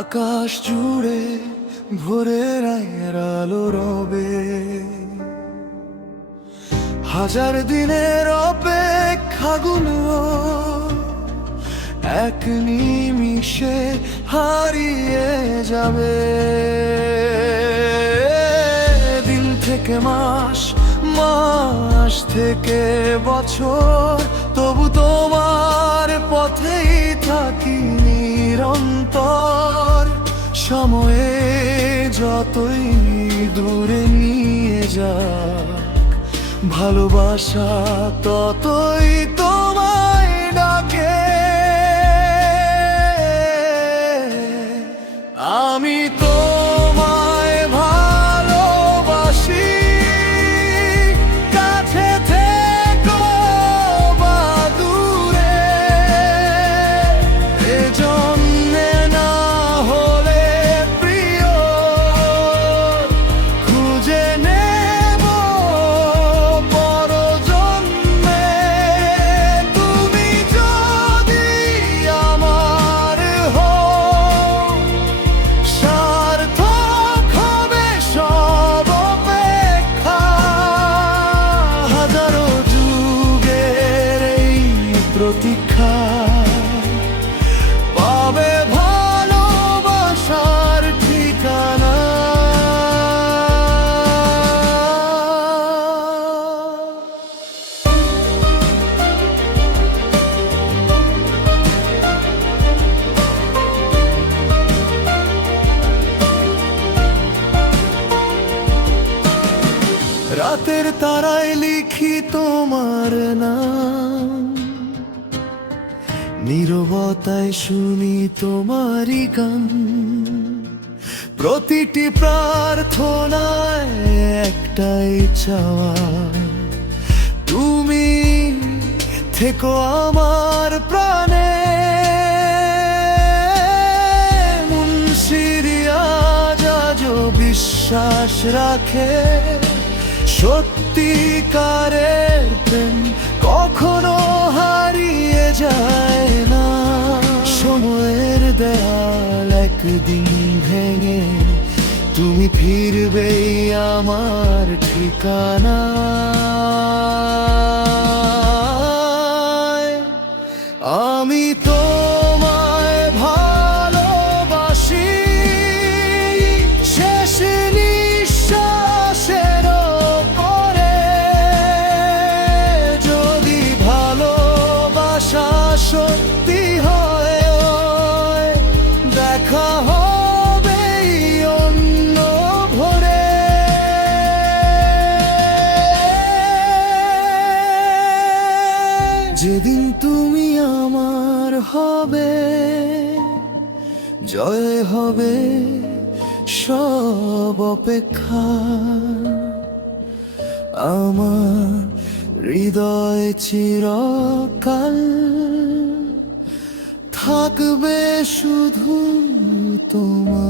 আকাশ জুড়ে ভোরের রায়ের আলো রবে, হাজার দিনের অপেক্ষাগুলো এক নিমিষে হারিয়ে যাবে। দিন থেকে মাস, মাস থেকে বছর, তবু তোমার পথেই থাকি নিরন্তর। সময়ে যতই দূরে নিয়ে যাক, ভালোবাসা ততই তোমায় ডাকে। আমি তোমায় ভালোবাসি, কাছে থেকো বা দূরে, এ জন্মে না হলে প্রিয় খুঁজে নেব পরজন্মে। তুমি যদি আমার হও, সার্থক হবে সব অপেক্ষা। হাজারো যুগের এই প্রতীক্ষা পাবে ভালোবাসার ঠিকানা। রাতের তারায় লিখি তোমার নাম, নীরবতায় শুনি তোমারই গান। প্রতিটি প্রার্থনায় একটাই চাওয়া, তুমি থেকো আমার প্রাণে। মুনশিরিয়া আজও বিশ্বাস রাখে, সত্যিকারের প্রেম কখনো হারিয়ে যায় না। সময়ের দেয়াল একদিন ভেঙে তুমি ফিরবেই আমার ঠিকানা। আমি তোমায় ভালোবাসি, শেষ নিঃশ্বাসের পরে। যদি ভালোবাসা সত্যি হয়, দেখা হবে অন্য ভোরে। যেদিন তুমি আমার হবে, জয় হবে সব অপেক্ষা। আমার হৃদয় চিরকাল থাকবে শুধু তোমার।